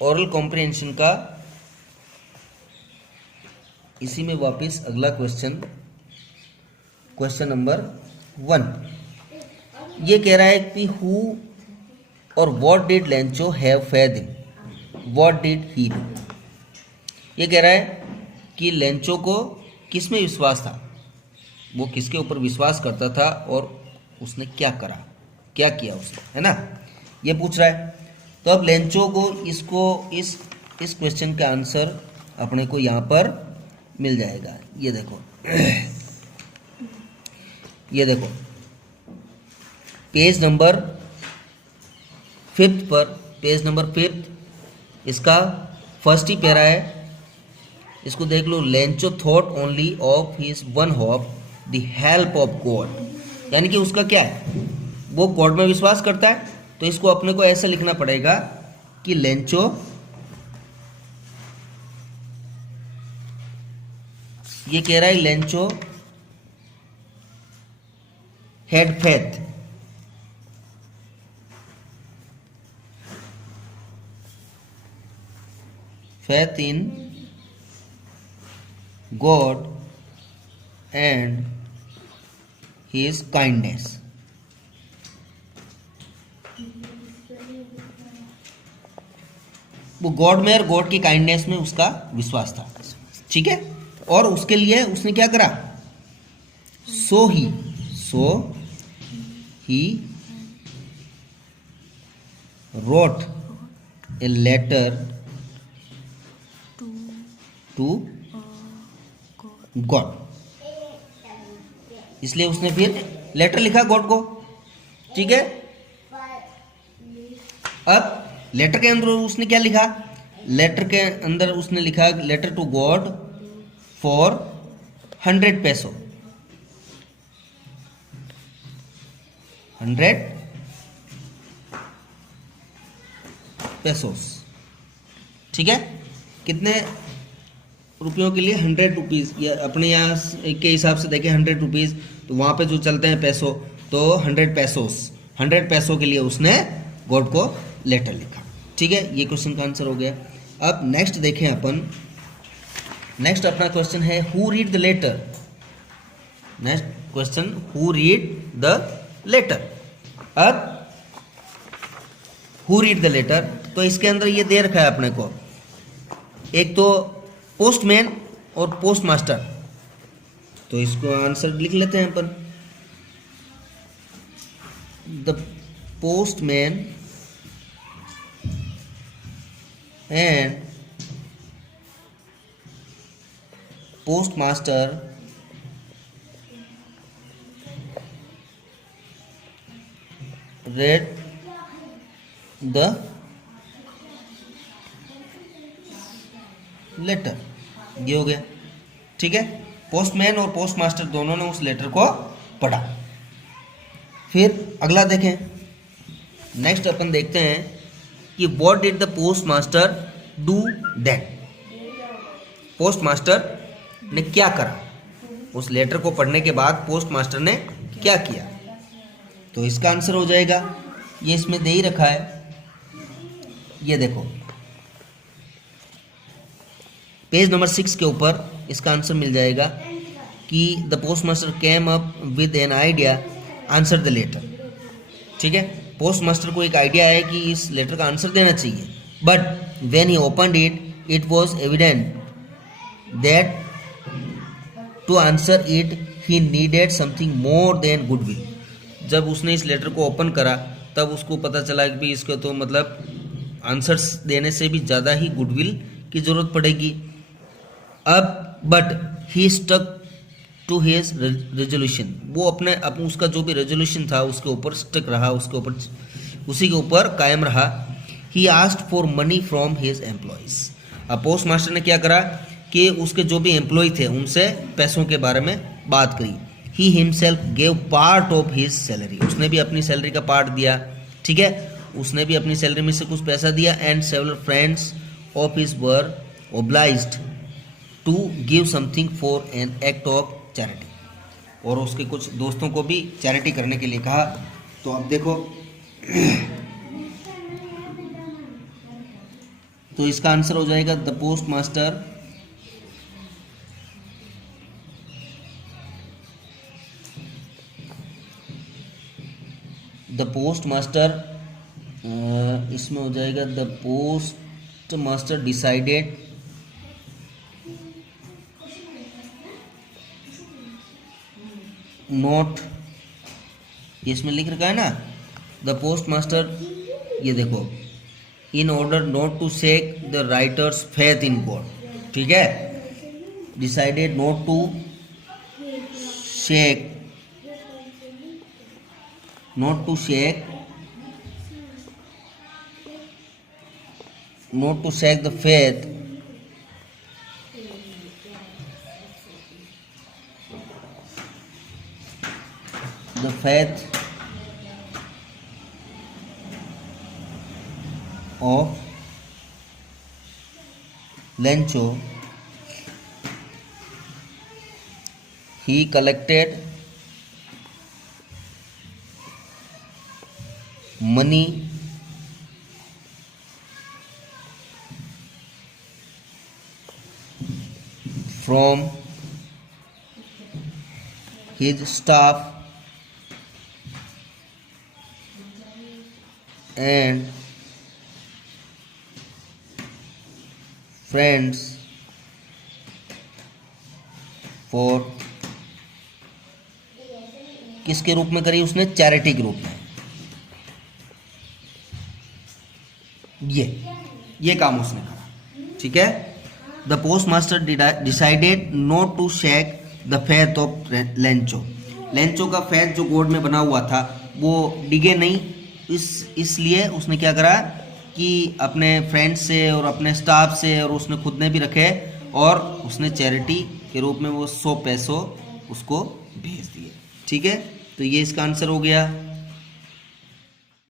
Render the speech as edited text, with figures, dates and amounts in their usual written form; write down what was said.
Oral comprehension का इसी में वापस अगला क्वेश्चन, क्वेश्चन नंबर 1। ये कह रहा है कि हु और what did Lencho have faith in, what did he do. ये कह रहा है कि लेंचो को किस में विश्वास था, वो किसके ऊपर विश्वास करता था और उसने क्या करा, क्या किया उसने, है ना, ये पूछ रहा है। तो अब लेंचो को इस क्वेश्चन का आंसर अपने को यहाँ पर मिल जाएगा। ये देखो ये देखो पेज नंबर 5 पर, पेज नंबर 5 इसका फर्स्ट ही पैरा है, इसको देख लो। Lencho thought only of his one hope the help of God, यानी कि उसका क्या है, वो गॉड में विश्वास करता है। तो इसको अपने को ऐसा लिखना पड़ेगा कि लेंचो ये कह रहा है Lencho had faith in God and his kindness। वो गॉड में और गॉड की काइंडनेस में उसका विश्वास था, ठीक है। और उसके लिए उसने क्या करा, सो ही wrote a letter to God। इसलिए उसने फिर लेटर लिखा गॉड को, ठीक है। अब लेटर के अंदर उसने क्या लिखा, लेटर के अंदर उसने लिखा लेटर टू गॉड फॉर 100 पैसो, 100 पेसोस, ठीक है। कितने रुपयों के लिए, 100 रुपीज़, या अपने यहाँ के हिसाब से देखें 100 रुपीज़, तो वहाँ पे जो चलते हैं पैसो, तो 100 पैसोस, 100 पैसों के लिए उसने गॉड को लेटर लिखा, ठीक है। ये क्वेश्चन का आंसर हो गया। अब नेक्स्ट देखें अपन, नेक्स्ट अपना क्वेश्चन है who read the letter. Next question who read the letter. अब हु रीड द लेटर, तो इसके अंदर ये दे रखा है अपने को, एक तो पोस्टमैन और पोस्ट मास्टर। तो इसको आंसर लिख लेते हैं अपन, the postman and post master read the letter. ये हो गया, ठीक है। पोस्टमैन और पोस्ट मास्टर दोनों ने उस लेटर को पढ़ा। फिर अगला देखें, नेक्स्ट अपन देखते हैं कि what did the post master do then. Post master ने क्या करा, उस लेटर को पढ़ने के बाद पोस्ट मास्टर ने क्या किया। तो इसका आंसर हो जाएगा, ये इसमें दे ही रखा है, ये देखो पेज नंबर 6 के ऊपर इसका आंसर मिल जाएगा कि the post master came up with an idea answer the letter, ठीक है। पोस्ट मास्टर को एक आइडिया है कि इस लेटर का आंसर देना चाहिए, but when he opened it was evident that to answer it he needed something more than goodwill. जब उसने इस लेटर को ओपन करा तब उसको पता चला कि भाई इसको तो मतलब आंसर्स देने से भी ज़्यादा ही गुडविल की ज़रूरत पड़ेगी। अब but he stuck to his resolution, वो अपने उसका जो भी रेजोल्यूशन था उसके ऊपर स्टक रहा, उसी के ऊपर कायम रहा। He asked for money from his employees. अब पोस्ट मास्टर ने क्या करा कि उसके जो भी एम्प्लॉय थे उनसे पैसों के बारे में बात करी। He himself gave part of his salary, उसने भी अपनी सैलरी का पार्ट दिया, ठीक है, उसने भी अपनी सैलरी में से कुछ पैसा दिया। And several friends of his were obliged to give something for an act of charity, और उसके कुछ दोस्तों को भी चैरिटी करने के लिए कहा। तो अब देखो तो इसका आंसर हो जाएगा द पोस्ट मास्टर इसमें हो जाएगा the post master decided not, इसमें लिख रखा है ना द पोस्ट मास्टर, ये देखो, in order not to shake the writer's faith in God, ठीक है, decided not to shake the faith of Lencho. He collected money from his staff and friends for, किसके रूप में करी उसने, चैरिटी के रूप में, ये काम उसने करा, ठीक है। The post master decided not to shake the faith of Lencho का फेथ जो गॉड में बना हुआ था वो डिगे नहीं, इसलिए उसने क्या करा कि अपने फ्रेंड्स से और अपने स्टाफ से और उसने खुद ने भी रखे और उसने चैरिटी के रूप में वो 100 पैसों उसको भेज दिए, ठीक है। तो ये इसका आंसर हो गया।